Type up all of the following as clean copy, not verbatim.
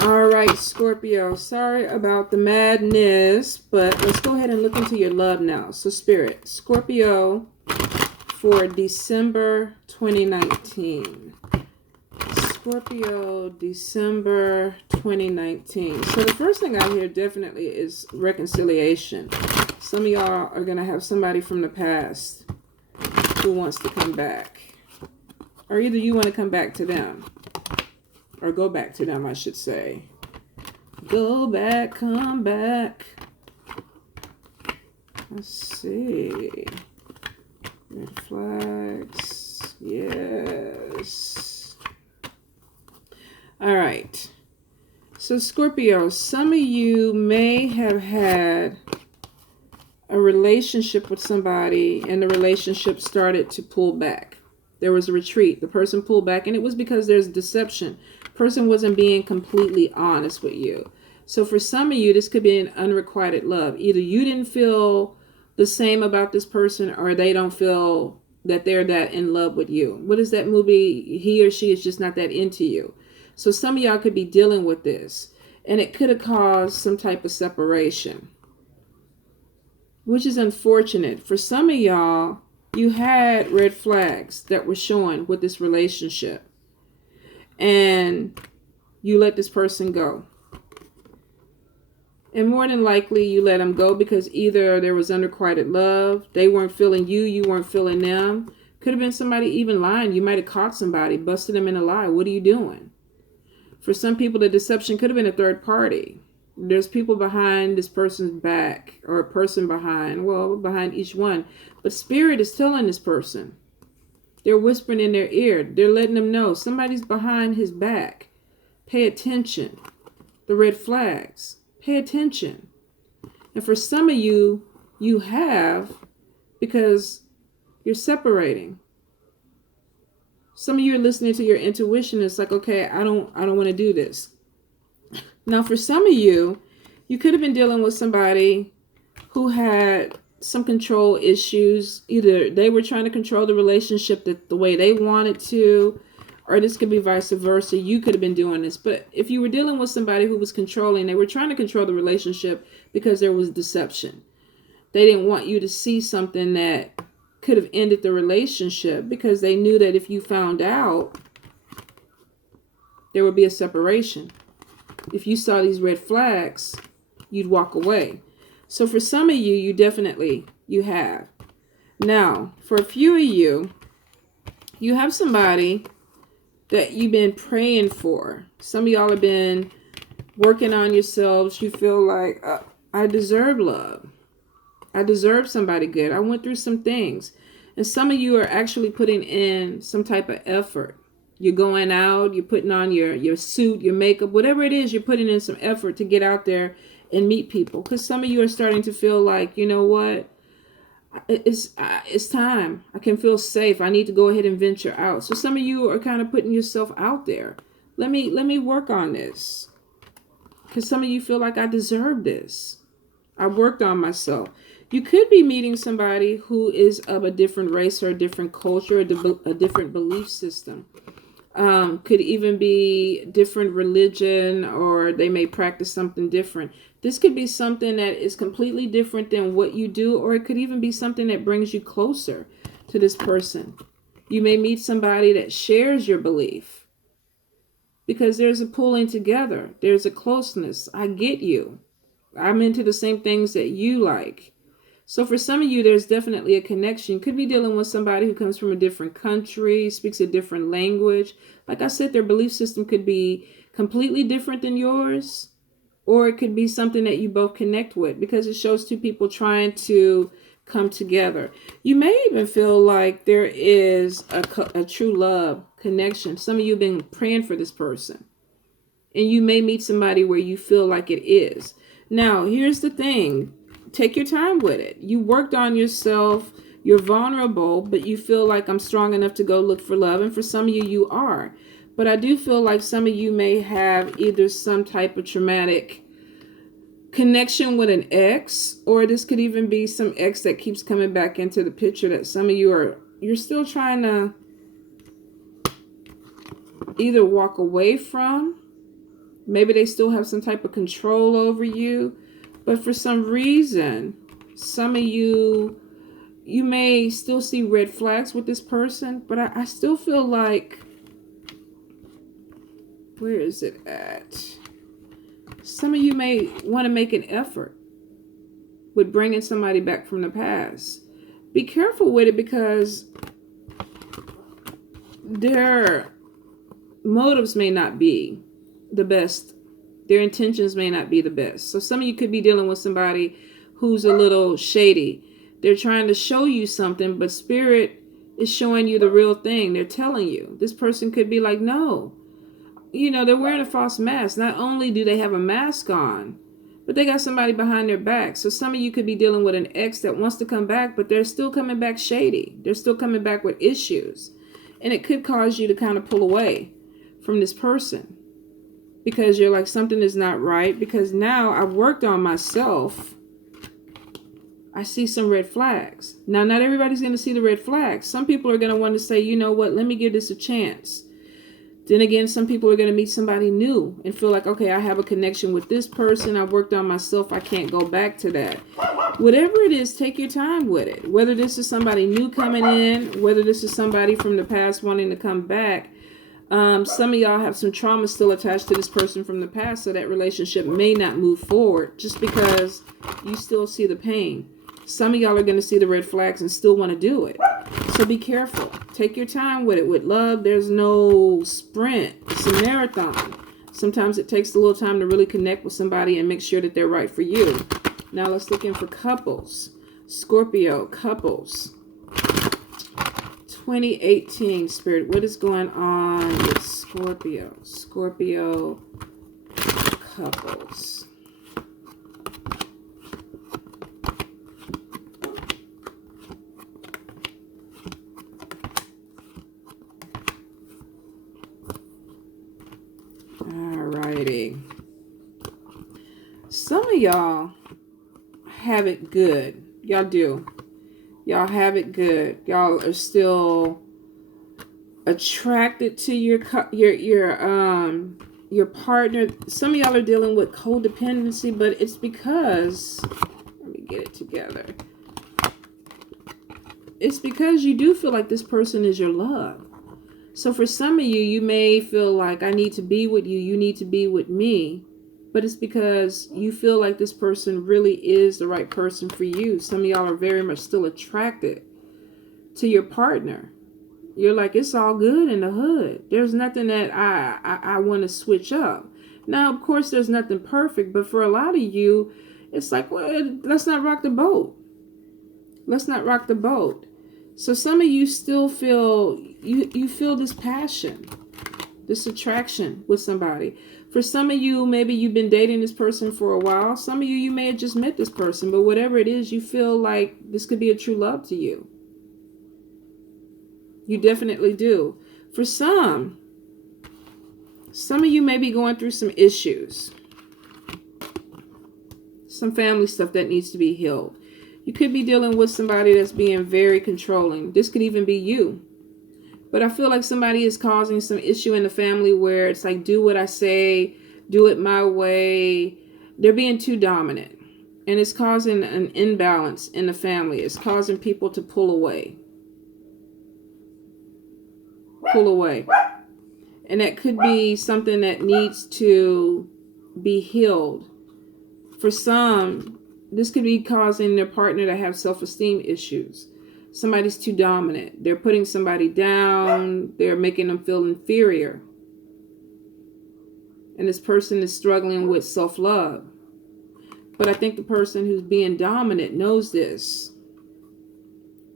All right, Scorpio. Sorry about the madness, but let's go ahead and look into your love now. So, Spirit, Scorpio for December 2019. Scorpio, December 2019. So the first thing I hear definitely is reconciliation. Some of y'all are going to have somebody from the past who wants to come back. Or either you want to come back to them. Or go back to them, I should say. Go back, come back. Let's see. Red flags. Yes. All right. So Scorpio, some of you may have had a relationship with somebody and the relationship started to pull back. There was a retreat. The person pulled back, and it was because there's deception. The person wasn't being completely honest with you. So for some of you, this could be an unrequited love. Either you didn't feel the same about this person, or they don't feel that they're that in love with you. What is that movie? He or she is just not that into you. So some of y'all could be dealing with this, and it could have caused some type of separation, which is unfortunate. For some of y'all, you had red flags that were showing with this relationship, and you let this person go. And more than likely, you let them go because either there was unrequited love, they weren't feeling you, you weren't feeling them. Could have been somebody even lying. You might have caught somebody, busted them in a lie. What are you doing? For some people, the deception could have been a third party. There's people behind this person's back, or a person behind, well, behind each one. But Spirit is telling this person. They're whispering in their ear. They're letting them know somebody's behind his back. Pay attention. The red flags. Pay attention. And for some of you, you have, because you're separating. Some of you are listening to your intuition. It's like, okay, I don't want to do this. Now, for some of you, you could have been dealing with somebody who had some control issues. Either they were trying to control the relationship the way they wanted to, or this could be vice versa. You could have been doing this. But if you were dealing with somebody who was controlling, they were trying to control the relationship because there was deception. They didn't want you to see something that could have ended the relationship because they knew that if you found out, there would be a separation. If you saw these red flags, you'd walk away. So for some of you, you have. Now, for a few of you, you have somebody that you've been praying for. Some of y'all have been working on yourselves. You feel like, I deserve love. I deserve somebody good. I went through some things. And some of you are actually putting in some type of effort. You're going out, you're putting on your suit, your makeup, whatever it is, you're putting in some effort to get out there and meet people. Because some of you are starting to feel like, you know what? It's time. I can feel safe. I need to go ahead and venture out. So some of you are kind of putting yourself out there. Let me work on this. Because some of you feel like I deserve this. I worked on myself. You could be meeting somebody who is of a different race or a different culture, a different belief system. Could even be different religion, or they may practice something different. This could be something that is completely different than what you do, or it could even be something that brings you closer to this person. You may meet somebody that shares your belief because there's a pulling together. There's a closeness. I get you. I'm into the same things that you like. So for some of you, there's definitely a connection. You could be dealing with somebody who comes from a different country, speaks a different language. Like I said, their belief system could be completely different than yours, or it could be something that you both connect with, because it shows two people trying to come together. You may even feel like there is a true love connection. Some of you have been praying for this person, and you may meet somebody where you feel like it is. Now, here's the thing. Take your time with it. You worked on yourself. You're vulnerable, but you feel like I'm strong enough to go look for love. And for some of you, you are. But I do feel like some of you may have either some type of traumatic connection with an ex, or this could even be some ex that keeps coming back into the picture that some of you you're still trying to either walk away from, Maybe they still have some type of control over you. But for some reason, some of you, you may still see red flags with this person. But I still feel like, where is it at? Some of you may want to make an effort with bringing somebody back from the past. Be careful with it, because their motives may not be the best. Their intentions may not be the best. So some of you could be dealing with somebody who's a little shady. They're trying to show you something, but Spirit is showing you the real thing. They're telling you. This person could be like, no. You know, they're wearing a false mask. Not only do they have a mask on, but they got somebody behind their back. So some of you could be dealing with an ex that wants to come back, but they're still coming back shady. They're still coming back with issues. And it could cause you to kind of pull away from this person, because you're like, something is not right. Because now I've worked on myself. I see some red flags. Now, not everybody's going to see the red flags. Some people are going to want to say, you know what, let me give this a chance. Then again, some people are going to meet somebody new and feel like, okay, I have a connection with this person. I worked on myself. I can't go back to that. Whatever it is, take your time with it. Whether this is somebody new coming in, whether this is somebody from the past wanting to come back. Some of y'all have some trauma still attached to this person from the past, so that relationship may not move forward just because you still see the pain. Some of y'all are going to see the red flags and still want to do it. So be careful. Take your time with it. With love, there's no sprint. It's a marathon. Sometimes it takes a little time to really connect with somebody and make sure that they're right for you. Now let's look in for couples. Scorpio, couples. 2018, Spirit. What is going on with Scorpio? Scorpio, couples. Alrighty. Some of y'all have it good. Y'all do. Y'all have it good. Y'all are still attracted to your partner. Some of y'all are dealing with codependency, but it's because, let me get it together. It's because you do feel like this person is your love. So for some of you, you may feel like, I need to be with you. You need to be with me. But it's because you feel like this person really is the right person for you. Some of y'all are very much still attracted to your partner. You're like, it's all good in the hood. There's nothing that I want to switch up. Now, of course, there's nothing perfect. But for a lot of you, it's like, well, let's not rock the boat. Let's not rock the boat. So some of you still feel, you feel this passion, this attraction with somebody. For some of you, maybe you've been dating this person for a while. Some of you, you may have just met this person. But whatever it is, you feel like this could be a true love to you. You definitely do. For some of you may be going through some issues. Some family stuff that needs to be healed. You could be dealing with somebody that's being very controlling. This could even be you. But I feel like somebody is causing some issue in the family where it's like, do what I say, do it my way. They're being too dominant. And it's causing an imbalance in the family. It's causing people to pull away. Pull away. And that could be something that needs to be healed. For some, this could be causing their partner to have self-esteem issues. Somebody's too dominant. They're putting somebody down. They're making them feel inferior. And this person is struggling with self-love. But I think the person who's being dominant knows this.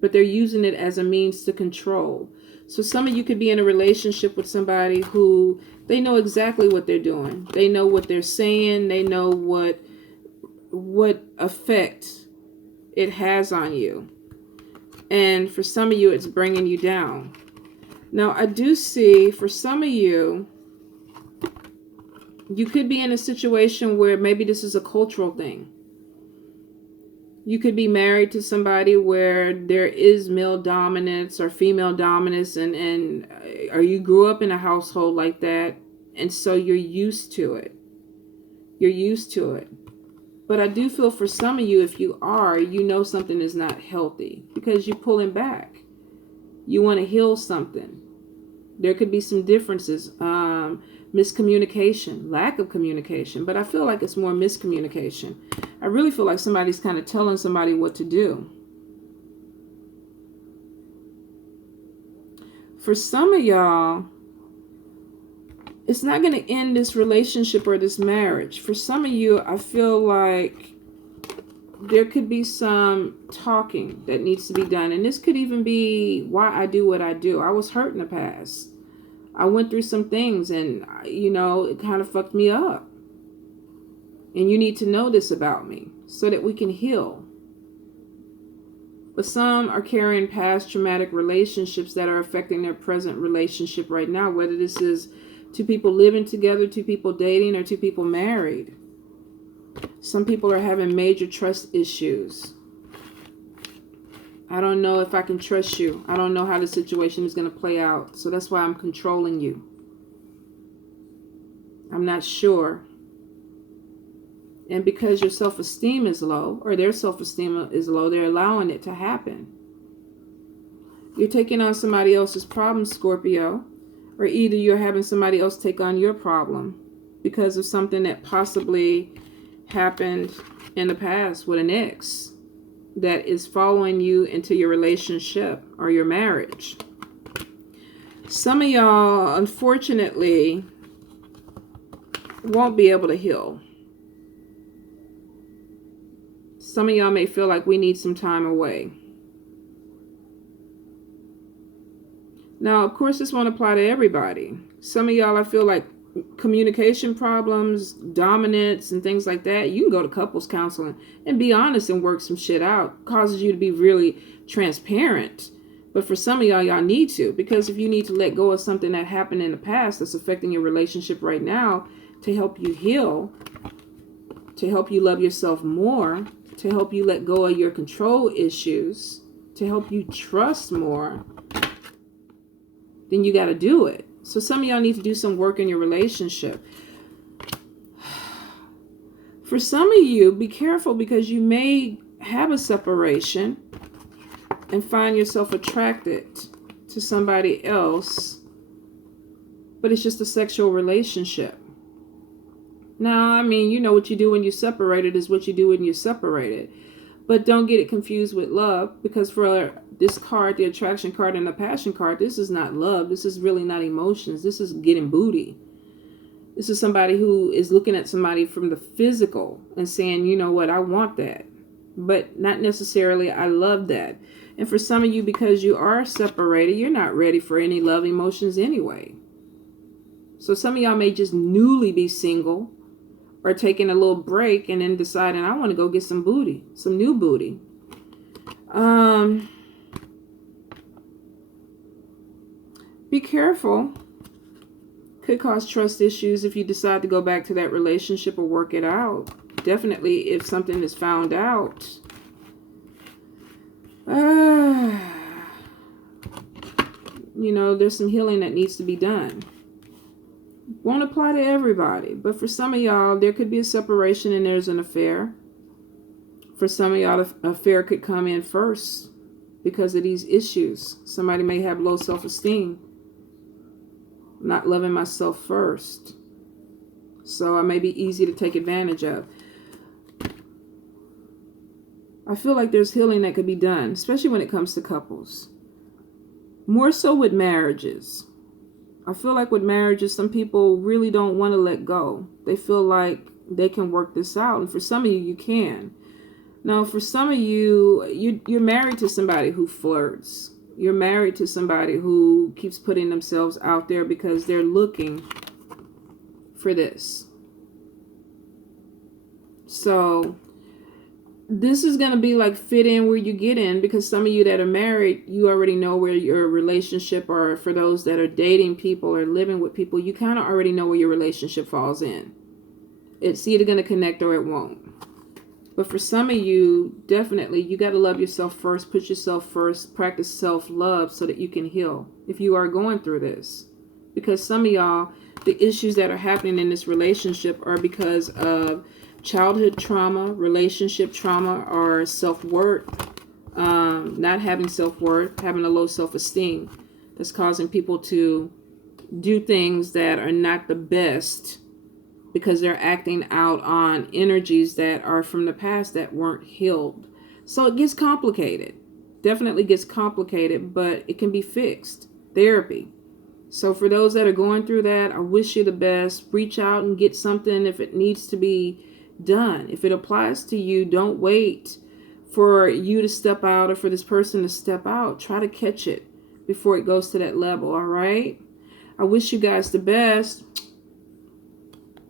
But they're using it as a means to control. So some of you could be in a relationship with somebody who, they know exactly what they're doing. They know what they're saying. They know what effect it has on you. And for some of you, it's bringing you down. Now, I do see for some of you, you could be in a situation where maybe this is a cultural thing. You could be married to somebody where there is male dominance or female dominance, or you grew up in a household like that, and so you're used to it. You're used to it. But I do feel for some of you, if you are, you know something is not healthy because you're pulling back. You want to heal something. There could be some differences, miscommunication, lack of communication, but I feel like it's more miscommunication. I really feel like somebody's kind of telling somebody what to do. For some of y'all, it's not going to end this relationship or this marriage. For some of you, I feel like there could be some talking that needs to be done. And this could even be why I do what I do. I was hurt in the past. I went through some things and, it kind of fucked me up. And you need to know this about me so that we can heal. But some are carrying past traumatic relationships that are affecting their present relationship right now, whether this is two people living together, two people dating, or two people married. Some people are having major trust issues. I don't know if I can trust you. I don't know how the situation is going to play out. So that's why I'm controlling you. I'm not sure. And because your self-esteem is low, or their self-esteem is low, they're allowing it to happen. You're taking on somebody else's problem, Scorpio. Or either you're having somebody else take on your problem because of something that possibly happened in the past with an ex that is following you into your relationship or your marriage. Some of y'all, unfortunately, won't be able to heal. Some of y'all may feel like we need some time away. Now, of course, this won't apply to everybody. Some of y'all, I feel like communication problems, dominance, and things like that, you can go to couples counseling and be honest and work some shit out. Causes you to be really transparent. But for some of y'all need to. Because if you need to let go of something that happened in the past that's affecting your relationship right now to help you heal, to help you love yourself more, to help you let go of your control issues, to help you trust more, then you got to do it. So some of y'all need to do some work in your relationship. For some of you, be careful because you may have a separation and find yourself attracted to somebody else, but it's just a sexual relationship. Now, I mean, you know what you do when you're separated is what you do when you're separated. But don't get it confused with love, because for this card, the attraction card and the passion card, this is not love. This is really not emotions. This is getting booty. This is somebody who is looking at somebody from the physical and saying, you know what, I want that. But not necessarily I love that. And for some of you, because you are separated, you're not ready for any love emotions anyway. So some of y'all may just newly be single or taking a little break and then deciding, I want to go get some booty, some new booty. Be careful. Could cause trust issues if you decide to go back to that relationship or work it out. Definitely if something is found out. There's some healing that needs to be done. Won't apply to everybody, but for some of y'all, there could be a separation and there's an affair. For some of y'all, the affair could come in first because of these issues. Somebody may have low self-esteem. Not loving myself first. So I may be easy to take advantage of. I feel like there's healing that could be done, especially when it comes to couples. More so with marriages. I feel like with marriages, some people really don't want to let go. They feel like they can work this out. And for some of you, you can. Now, for some of you, you're married to somebody who flirts. You're married to somebody who keeps putting themselves out there because they're looking for this. So this is going to be like fit in where you get in, because some of you that are married, you already know where your relationship, or for those that are dating people or living with people, you kind of already know where your relationship falls in. It's either going to connect or it won't. But for some of you, definitely, you got to love yourself first, put yourself first, practice self-love so that you can heal if you are going through this. Because some of y'all, the issues that are happening in this relationship are because of childhood trauma, relationship trauma, or self-worth, not having self-worth, having a low self-esteem that's causing people to do things that are not the best because they're acting out on energies that are from the past that weren't healed. So it gets complicated. Definitely gets complicated, but it can be fixed. Therapy. So for those that are going through that, I wish you the best. Reach out and get something if it needs to be done. If it applies to you, don't wait for you to step out or for this person to step out. Try to catch it before it goes to that level, all right? I wish you guys the best.